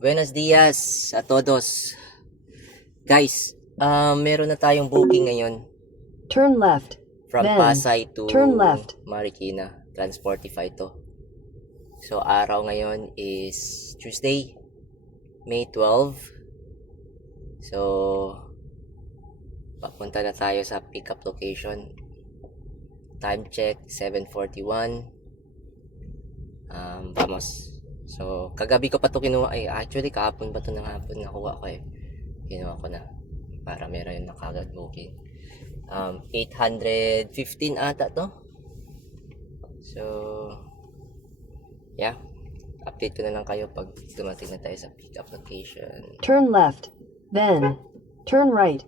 Buenos dias a todos. Guys, meron na tayong booking ngayon Turn left. from Then, Pasay to turn left. Marikina. Transportify to. So, araw ngayon is Tuesday, May 12. So, papunta na tayo sa pickup location. Time check, 7:41. Vamos. So, kagabi ko pa to kinuha. Ay, actually, kahapon pa to ng hapon nakuha ko eh. Kinuha ko na. Para meron na kagad booking. 815 ata to. So, yeah. Update ko na lang kayo pag dumating na tayo sa pickup location. Turn left. Then, turn right.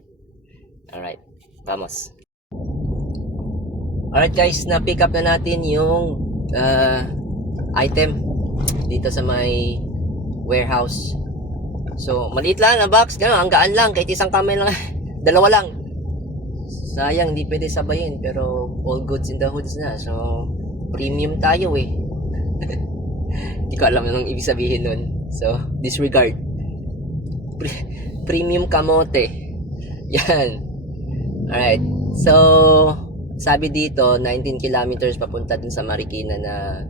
Alright. Vamos. Alright guys, na-pick up na natin yung item dito sa may warehouse. So, maliit lang na box, gano'n, ang gaan lang, kahit isang kamay lang, dalawa lang. Sayang, hindi pwede sabayin, pero all goods in the hoods na. So, premium tayo eh. Hindi ko alam anong ibig sabihin nun. So, disregard. Premium kamote. Yan. Alright. So, sabi dito, 19 kilometers papunta dun sa Marikina na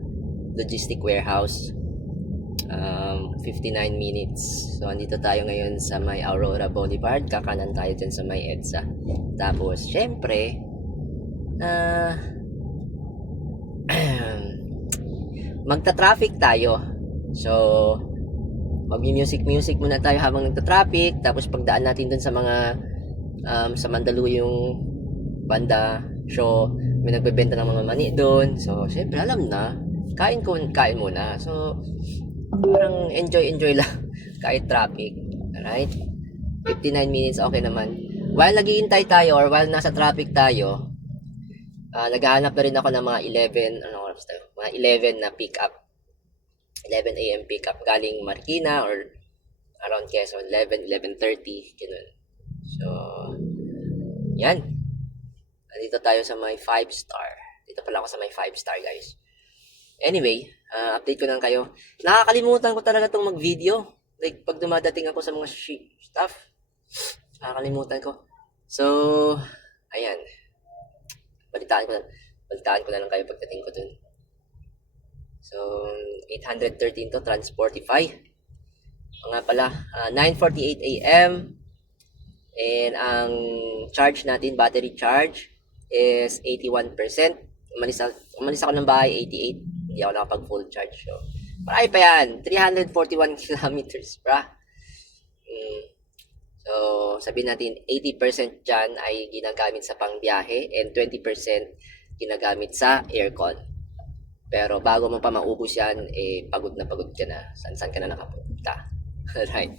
logistic warehouse. 59 minutes. So, andito tayo ngayon sa may Aurora Boulevard. Kakanan tayo dyan sa may EDSA. Tapos, syempre, magta-traffic tayo. So, mag-music muna tayo habang nagta-traffic. Tapos, pagdaan natin dun sa mga sa Mandaluyong banda show, may nagbebenta ng mga mani doon. So, syempre, alam na, kain muna. So, parang enjoy lang kahit traffic. Alright? 59 minutes, okay naman. While naghihintay tayo or while nasa traffic tayo, naghahanap na rin ako ng mga 11, anong oras tayo? Mga 11 na pick up. 11 a.m. pick up galing Marikina or around Quezon, 11:30, ganun. So, yan. Dito tayo sa may 5-star. Dito pala ako sa may 5-star, guys. Anyway, update ko lang kayo. Nakakalimutan ko talaga itong mag-video. Like, pag dumadating ako sa mga stuff, nakakalimutan ko. So, ayan. Balitaan ko na lang kayo pagdating ko dun. So, 813 to, Transportify. O nga pala, 9:48 a.m. And ang charge natin, battery charge, is 81%. Umalis ako ng bahay, 88. Hindi ako nakapag full charge. So, marami pa yan. 341 kilometers, bra. So, sabihin natin, 80% dyan ay ginagamit sa pangbiyahe and 20% ginagamit sa aircon. Pero bago mo pa maubos yan, pagod na pagod ka na. San ka na nakapunta. Alright.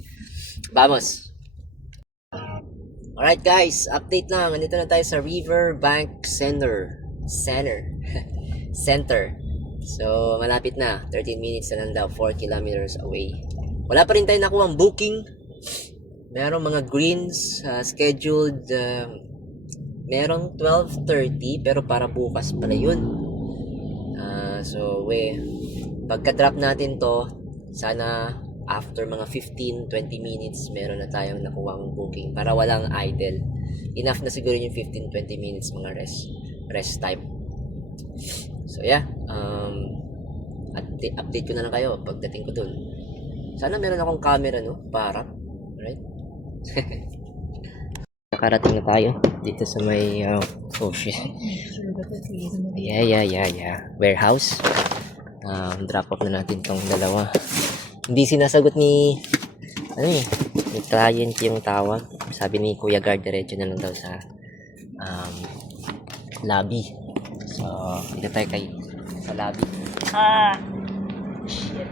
Vamos! Alright guys, update lang. Nandito na tayo sa Riverbank Center. So, malapit na. 13 minutes na lang daw. 4 kilometers away. Wala pa rin tayo nakuha ang booking. Merong mga greens scheduled. Merong 12:30 pero para bukas pala yun. So, pagka-drop natin to, sana after mga 15-20 minutes, meron na tayong nakuwang booking para walang idle. Enough na siguro yung 15-20 minutes mga rest time. So yeah, update ko na lang kayo pagdating ko dun. Sana meron akong camera, no? Para, right? Nakarating na tayo dito sa may oh shit. Yeah. Warehouse. Drop off na natin tong dalawa. Hindi sinasagot ni ni client yung tawag. Sabi ni Kuya Guard, diretso na lang daw sa lobby. So, dito tayo sa lobby. Shit.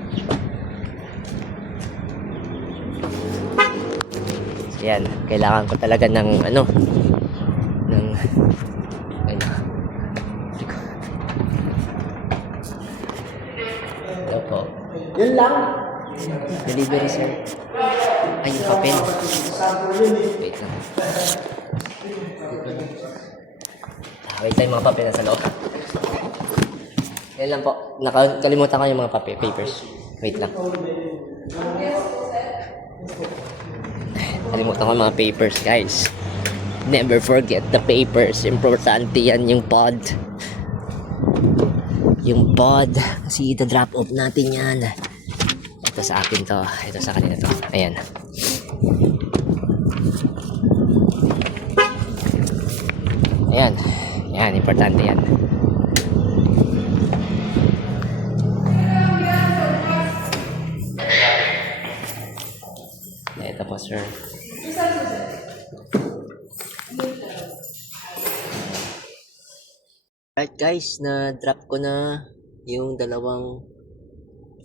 So, yan. Kailangan ko talaga ng Hello po. Yun lang. Delivery sir. Ay, yung papel. Wait lang. Wait lang, mga papel nasa loob. Yan lang po. Nakalimutan ko yung mga papers. Wait lang. Kalimutan ko mga papers, guys. Never forget the papers. Importante yan yung pod. Yung pod. Kasi ita-drop off natin yan. Ito sa akin to. Ito sa kanila to. Ayan. Ayan. Ayan, importante yan. Ito po, sir. Alright guys, na-drop ko na yung dalawang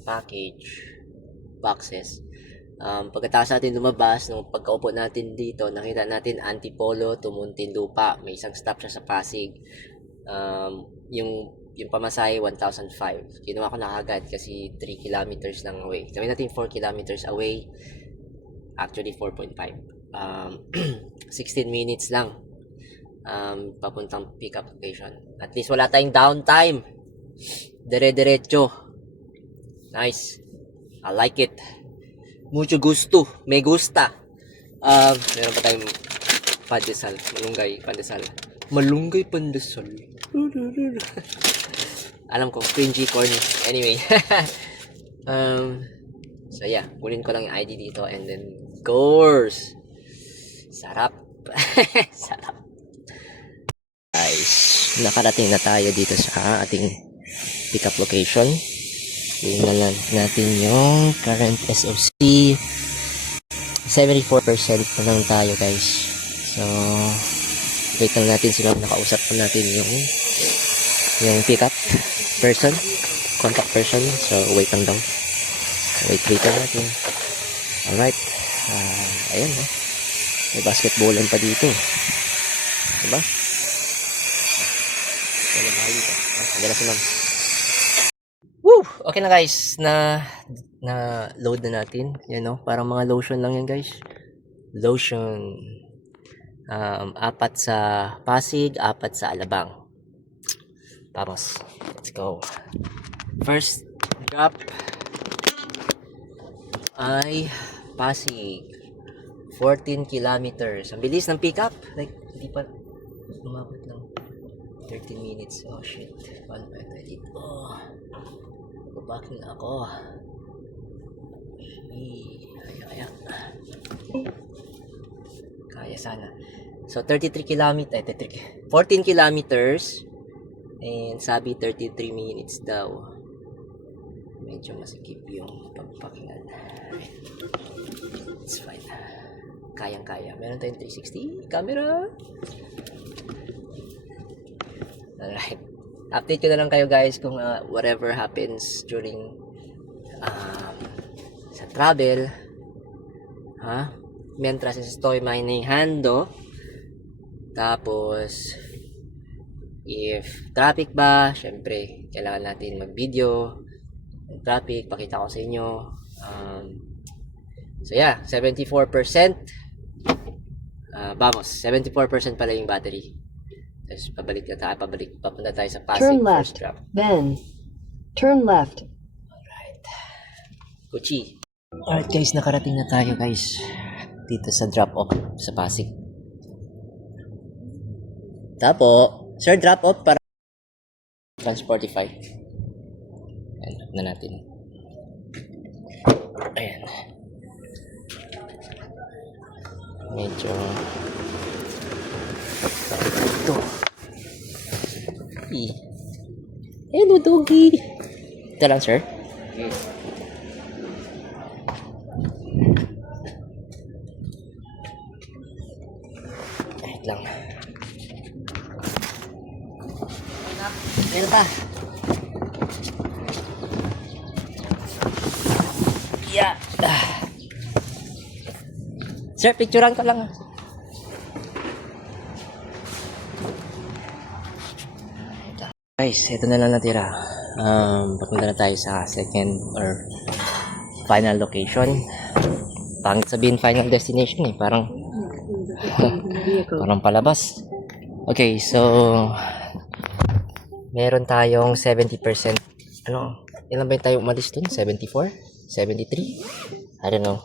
package boxes. Pagkatapos natin lumabas, nung pagkaupo natin dito, nakita natin Antipolo to Muntinlupa. May isang stop siya sa Pasig. Yung pamasahe 1,005. Kinuha ko na agad kasi 3 kilometers lang away. Sabihin natin 4 kilometers away. Actually 4.5. 16 minutes lang. Papuntang pick-up location. At least wala tayong downtime. Dire-diretso. Nice. I like it. Mucho gusto. Me gusta. Meron pa tayong pandesal. Malunggay pandesal. Malunggay pandesal. Alam ko, cringy, corny. Anyway. So yeah, kunin ko lang yung ID dito and then course. Sarap. Sarap. Guys, nakarating na tayo dito sa ating pickup location. Tingnan natin yung current SOC. 74% na lang tayo, guys. So, wait lang natin sila. Nakausap pa natin yung pickup person, contact person. So, wait lang daw. Wait lang natin. Alright. Ayan, oh. May basketballan pa dito. Diba? Gala si ma'am. Woo! Okay na guys. Na load na natin. Yan, no? Parang mga lotion lang yan, guys. Lotion. 4 sa Pasig, 4 sa Alabang. Vamos. Let's go. First drop ay Pasig. 14 kilometers. Ang bilis ng pickup. Like, hindi pa umabot lang. 13 minutes. Oh, shit. Paano pa ito edit? Oh. Babaking ako. Kaya. Kaya sana. So, 33 kilometers. 14 kilometers. And sabi 33 minutes daw. Medyo masikip yung pagpakingan. It's fine. Kayang-kaya. Meron tayong 360 camera. Alright. Update ko na lang kayo guys kung whatever happens during sa travel. Mientras estoy manejando. Tapos if traffic ba, syempre kailangan natin mag-video. Yung traffic, pakita ko sa inyo. So yeah, 74%. Vamos, 74% pala yung battery. Tapos papunta tayo sa Pasig. Turn First left. drop. Then, turn left. Alright. Gucci. Alright guys, nakarating na tayo guys. Dito sa drop off sa Pasig. Tapo, sir, drop off para Transportify. Ayan, up na natin. Ayan. Medyo ito. Hello, doggy. Ito lang, sir. Wait lang. Meron pa. Yeah. Sir, picturean ko lang. Guys, ito na lang natira. Papunta na tayo sa second or final location. Pangit sabihin final destination eh. Parang parang palabas. Okay, so meron tayong 70% Ilan ba yung tayo umalis dun? 74? 73? I don't know.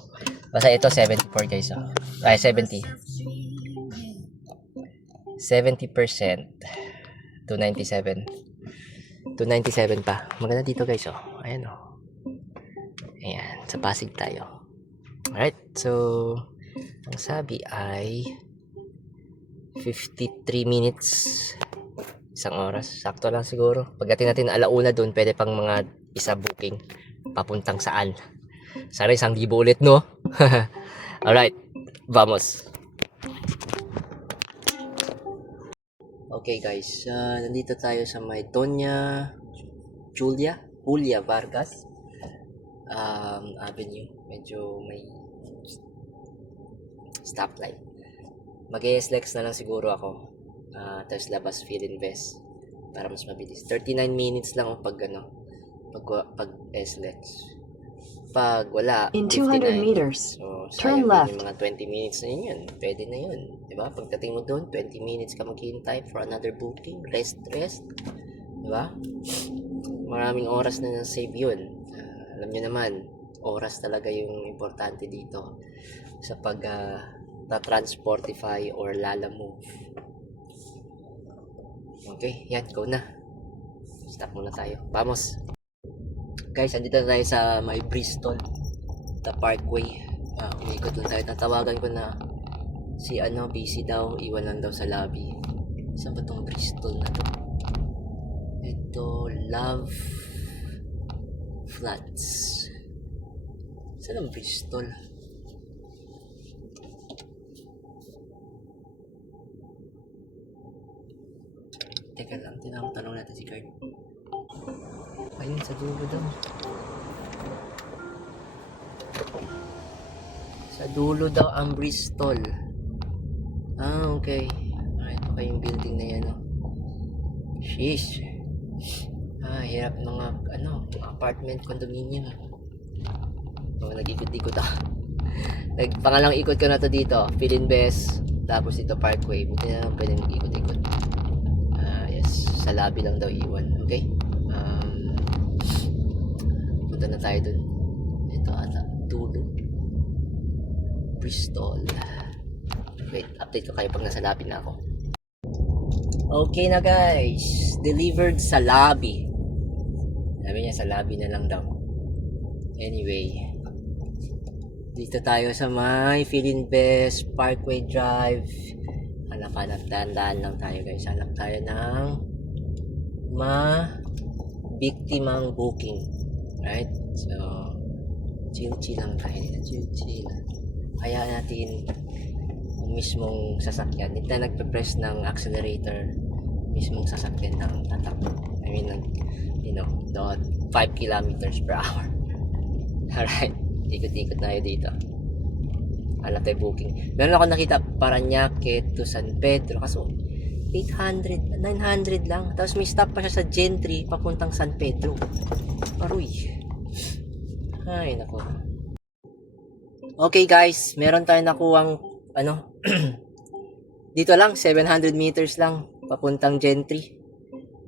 Basta ito 74 guys. Oh. Ay, 70. 70% to 97. To 97 pa. Maganda dito guys. Oh. Ayan oh. Ayan. Sa Pasig tayo. Alright. So, ang sabi ay 53 minutes. Isang oras. Sakto lang siguro. Pagdating natin alauna dun, pwede pang mga isa booking. Papuntang saan. Sana 1,000 ulit, no? Alright. Vamos. Okay guys. Nandito tayo sa may Doña Julia Vargas Avenue. Medyo may stoplight. Mag-SLEX na lang siguro ako. Tapos labas Philinvest para mas mabilis. 39 minutes lang pag pag SLEX. Pag wala, In 200 59. meters, So, turn sayang left. din yung mga 20 minutes na yun. Pwede na yun. Diba? Pagdating mo doon, 20 minutes ka maghihintay for another booking. Rest. Diba? Maraming oras na na-save yun. Alam nyo naman, oras talaga yung importante dito sa pag Transportify or Lalamove. Okay, yan, go na. Stop muna tayo. Vamos. Guys, andito na tayo sa may Bristol, the Parkway. Umikot lang tayo. Natawagan ko na si busy daw. Iwan lang daw sa lobby. Saan ba tong Bristol na to? Ito, Love Flats. Saan ang Bristol? Teka lang, tanong natin si Kurt. Ayun, sa dulo daw. Sa dulo daw ang Bristol. Okay. Ito pa yung building na yan, oh. Sheesh. Hirap mga, apartment, condominium. Nag-ikot-ikot ako. Pangalang ikot ko na to dito. Philinvest. Tapos ito Parkway. Buti na lang pwede mag-ikot-ikot. Yes. Sa lobby lang daw iwan. Okay? Punta na tayo dun. Ito ata. Dulo. Bristol. Wait. Update ko kayo pag nasa lobby na ako. Okay na guys. Delivered sa lobby. Sabi niya sa lobby na lang daw. Anyway. Dito tayo sa may Philinvest Parkway Drive. Hanap-hanap, dahan-dahan lang tayo guys. Hanap tayo ng biktimang booking. Right? So, chill-chill lang tayo. Chill-chill. Hayaan natin ang mismong sasakyan. Hindi na nagpe-press ng accelerator. Mismong sasakyan ng tatakbo. I mean, the 5 kilometers per hour. Alright. Ikot-ikot na tayo dito. Hanap tayo booking. Meron ako nakita Parañaque to San Pedro. Kaso 800, 900 lang. Tapos may stop pa siya sa Gentry papuntang San Pedro. Aroy. Ay, nako. Okay guys, meron tayong nakuwang dito lang 700 meters lang papuntang Gentry.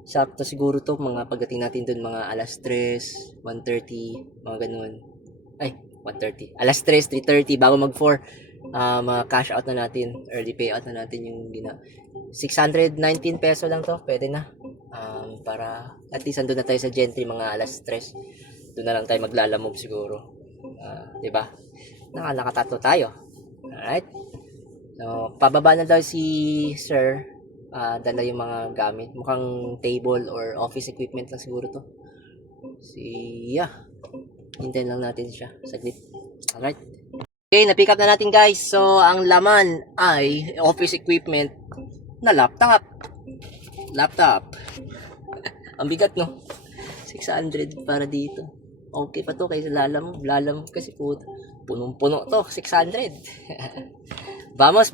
Sakto siguro to mga pagdating natin dun mga alas 3, 1:30, mga ganun. Ay, 1:30. Alas 3, 3:30 bago mag-4. Cash out na natin, early payout na natin yung 619 peso lang to, pwede na. Para at least andun na tayo sa Gentry mga alas 3. Doon na lang tayo maglalamove siguro. 'Di ba? Nakatatlo tayo. Alright? So, pababa na daw si Sir. Dala yung mga gamit. Mukhang table or office equipment lang siguro to. Hintayin lang natin siya. Saglit. Alright. Okay, na-pick up na natin guys. So, ang laman ay office equipment na laptop. Ang bigat, no? 600 para dito. Okay pa to kaysa lalamove kasi punong-puno to. 600. Vamos.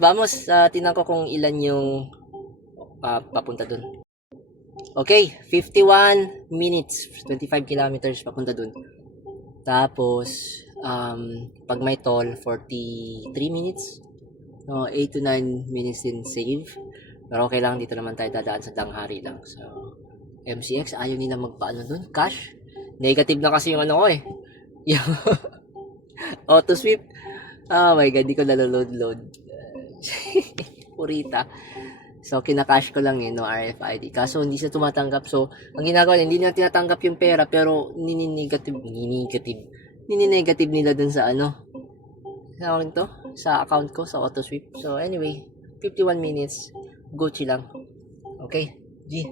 Tingnan ko kung ilan yung papunta dun. Okay, 51 minutes, 25 kilometers papunta dun. Tapos, pag may toll, 43 minutes. No, 8 to 9 minutes din save. Pero okay lang, dito naman tayo dadaan sa Danghari lang. So, MCX, ayaw nila magpaano dun. Cash. Negative na kasi yung ano ko eh. Yung auto sweep. Oh my god, di ko naloload-load. Purita. So, kinakash ko lang no RFID. Kaso, hindi siya tumatanggap. So, ang ginagawa, hindi na tinatanggap yung pera, pero nini-negative nila dun sa sa account ko, sa auto sweep. So, anyway, 51 minutes. Gucci lang. Okay, G.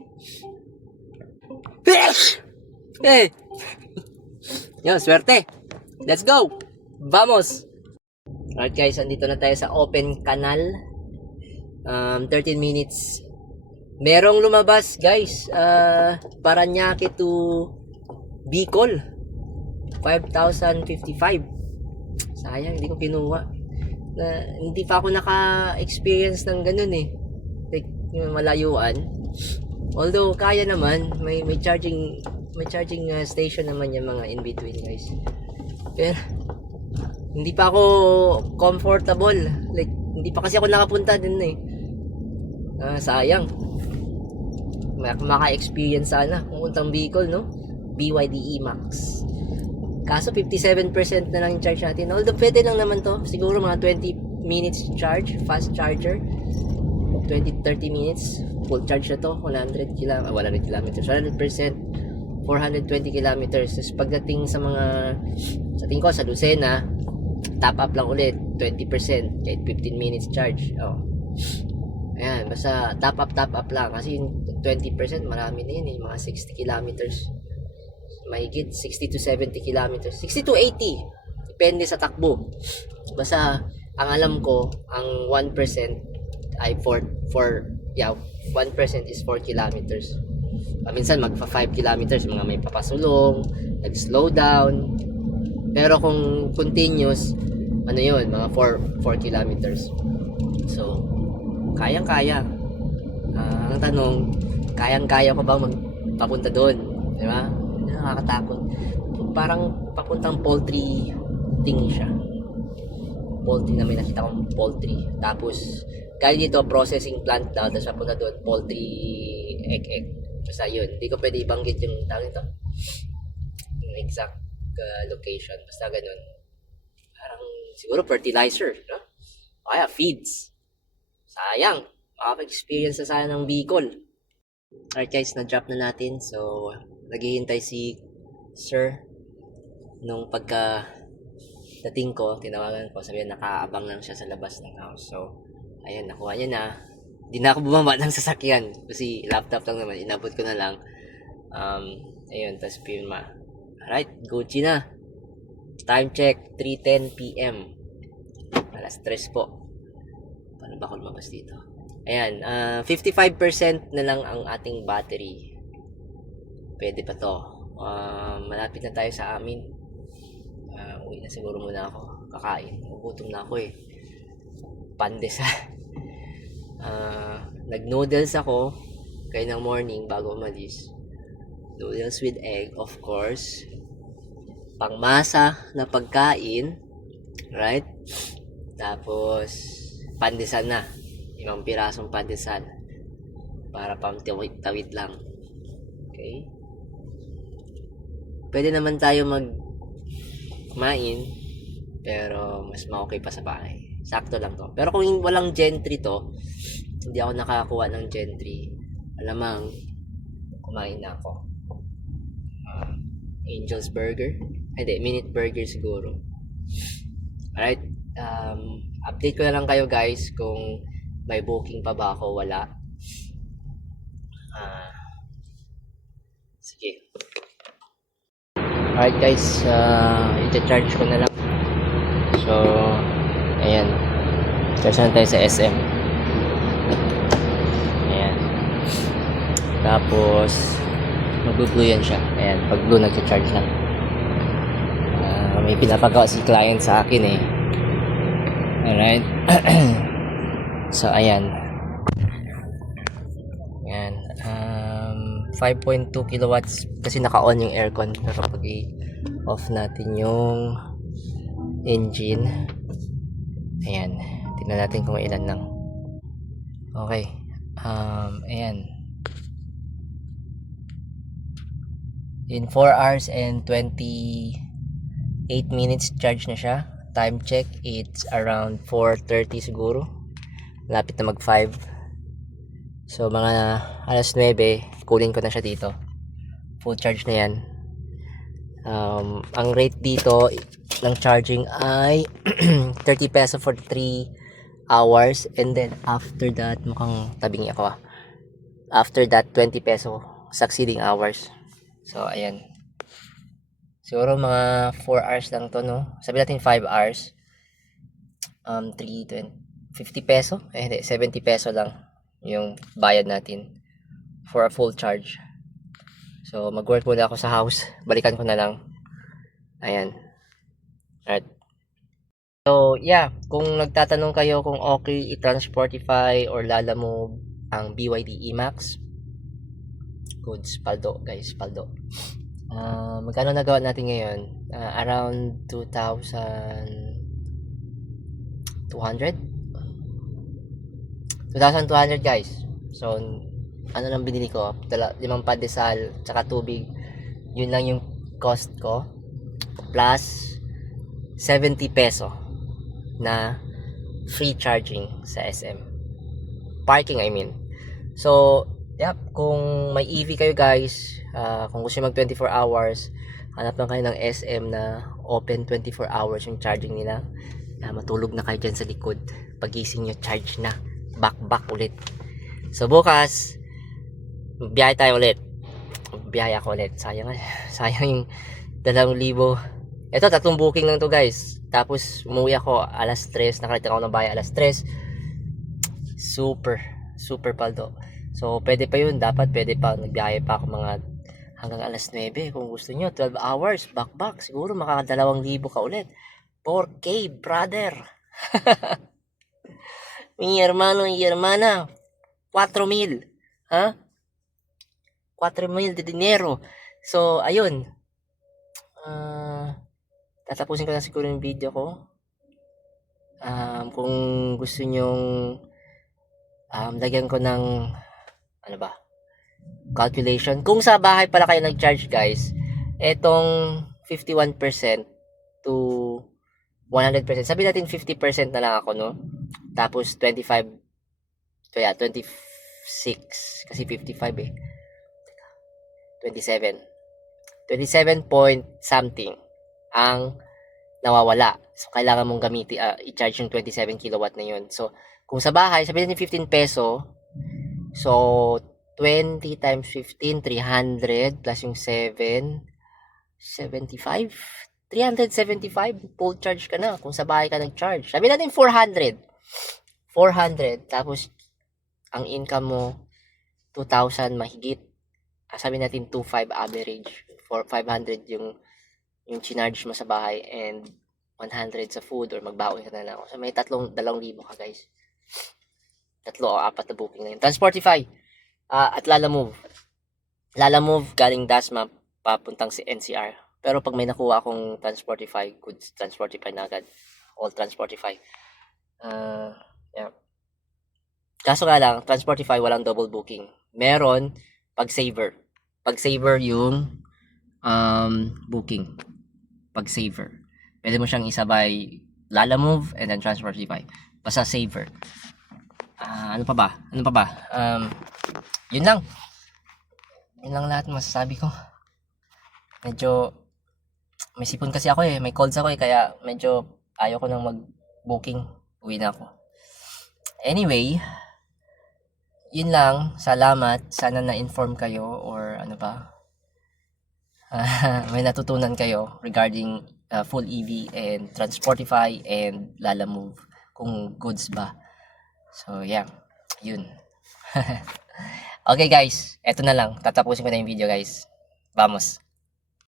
Hey! Yun, swerte. Let's go! Vamos! Alright guys, andito na tayo sa open canal. 13 minutes. Merong lumabas guys. Paranaque to Bicol. 5,055. Sayang, hindi ko kinuha. Hindi pa ako naka-experience ng ganun eh. Like, yung malayuan. Although, kaya naman. May charging station naman yung mga in-between guys. Pero, hindi pa ako comfortable. Like, hindi pa kasi ako nakapunta din eh. Sayang. Maka-experience sana. Puntang Bicol, no? BYDE Max. Kaso 57% na lang yung charge natin. Although pwede lang naman to. Siguro mga 20 minutes charge. Fast charger. 20-30 minutes. Full charge na to. 100 kilometers. 100%. 420 kilometers. Tapos pagdating sa tingin ko sa Lucena, top up lang ulit 20% kahit 15 minutes charge. Ayan, basta top up lang kasi 20% marami na yun mga 60 kilometers. Mahigit 60 to 70 kilometers. 60 to 80 depende sa takbo. Basta ang alam ko ang 1% ay 1% is 4 kilometers. Minsan magpa 5 kilometers mga may papasulong, nag-slow down. Pero kung continuous, yun, mga 4 kilometers. So, kayang-kaya. Ang tanong, kayang-kaya ko ba magpapunta doon? Di ba? Nakakatakot. Parang papuntang poultry thing siya. Poultry na may nakita kong poultry. Tapos, kaya dito, processing plant daw. Tapos papunta doon, poultry egg. Basta yun. Hindi ko pwede ibanggit yung tawag ito. Yung exact location. Basta ganun. Parang siguro fertilizer, no? O kaya feeds. Sayang. Makaka-experience na sana ng Bicol. Alright guys, na-drop na natin. So, naghihintay si Sir. Nung dating ko, tinawagan ko. Sabi nakaabang lang siya sa labas ng house. So, ayan, nakuha niya na. Di na ako bumaba ng sasakyan. Kasi laptop lang naman. Inabot ko na lang. Ayun, tas pirma. Alright, Gucci na. Time check, 3:10 PM. Alas 3 po. Paano ba ako lumabas dito? Ayan, 55% na lang ang ating battery. Pwede pa to. Malapit na tayo sa amin. Uwi na siguro muna ako. Kakain. Gugutom na ako eh. Pandesal. Nag-noodles ako. Kaya ng morning bago umalis. Noodles with egg, of course. Pangmasa na pagkain. Right? Tapos, pandesal na. 5 pirasong pandesal. Para pang-tawid lang. Okay? Pwede naman tayo kumain. Pero, mas ma-okay pa sa bahay. Sakto lang to. Pero kung walang gentry to, hindi ako nakakuha ng gentry. Alamang, kumain na ako. Angel's Burger. Hindi, Minute Burger siguro. Alright. Update ko na lang kayo guys kung may booking pa ba ako, wala. Sige. Alright guys, i-charge ko na lang. So, ayan. Charge na tayo sa SM. Ayan. Tapos, mag-blue yan siya. Ayan, pag blue nag-charge lang. May pinapagawa si client sa akin eh. Alright. So, ayan. Ayan. 5.2 kilowatts kasi naka-on yung aircon. Pero pag i-off natin yung engine, ayan. Tingnan natin kung ilan lang. Okay. Ayan. In 4 hours and 28 minutes charge na siya. Time check, it's around 4:30 siguro. Lapit na mag 5. So mga alas 9, kunin ko na siya dito. Full charge na yan. Ang rate dito ng charging ay 30 peso for 3 hours, and then after that, mukhang tabingi ako after that 20 peso succeeding hours. So ayan, siguro mga 4 hours lang to, no? Sabi natin 5 hours, 320 50 peso, hindi, 70 peso lang yung bayad natin for a full charge. So mag-work muna ako sa house, balikan ko na lang. Ayan. Alright. So yeah, kung nagtatanong kayo kung okay i-Transportify or Lalamove ang BYD E-Max, goods, paldo guys, paldo. Magkano nagawa natin ngayon? Around 2,200 guys. So ano lang binili ko, 5 pandesal tsaka tubig. Yun lang yung cost ko, plus 70 peso na free charging sa SM parking, I mean. So yep, kung may EV kayo guys, kung gusto mag 24 hours, hanap lang kayo ng SM na open 24 hours yung charging nila. Matulog na kayo dyan sa likod, pagising nyo charge na, back ulit. So bukas biyahe tayo ulit, biyahe ako ulit. Sayang yung 2,000. Ito, 3 booking lang to guys. Tapos umuwi ako alas 3, nakarating ako ng bahay alas 3. Super paldo. So pwede pa yun, dapat pwede pa, nagbiyahe pa ako mga hanggang alas 9 kung gusto nyo. 12 hours back, siguro makaka 2,000 ka ulit. 4K brother. Mi hermano y hermana, 4,000, ha? 4,000 de dinero. So ayun, tatapusin ko na siguro yung video ko. Kung gusto nyong lagyan ko ng calculation, kung sa bahay pala kayo nag-charge guys, etong 51% to 100%, sabi natin 50% na lang ako, no? Tapos 25, so yeah, 26 kasi 55 27 point something ang nawawala. So kailangan mong gamitin, i-charge yung 27 kilowatt na yun. So kung sa bahay, sabihin natin 15 peso, so 20 times 15, 300 plus yung 7, 75, 375 full charge ka na kung sa bahay ka nag-charge. Sabi natin 400, tapos ang income mo 2,000 mahigit. Sabi natin 2,500 average, for 500 yung chinarge mo sa bahay and 100 sa food or magbaon ka na lang. So may 2,000 ka guys. 3 o 4 na booking na yun. Transportify at Lalamove galing Dasma papuntang si NCR. Pero pag may nakuha akong Transportify, goods, Transportify na agad. All Transportify. Yeah. Kaso nga lang, Transportify walang double booking. Meron pag-saver yung booking. Pag-saver, pwede mo siyang isabay Lalamove and then Transportify. Basta saver. Ano pa ba? Yun lang lahat masasabi ko. Medyo may sipon kasi ako may calls ako kaya medyo ayaw ko nang mag-booking. Uwi na ako. Anyway, yun lang. Salamat. Sana na-inform kayo or ano ba, may natutunan kayo regarding full EV and Transportify and Lalamove, kung goods ba. So yeah, yun. Okay guys, eto na lang. Tatapusin ko na yung video guys. Vamos.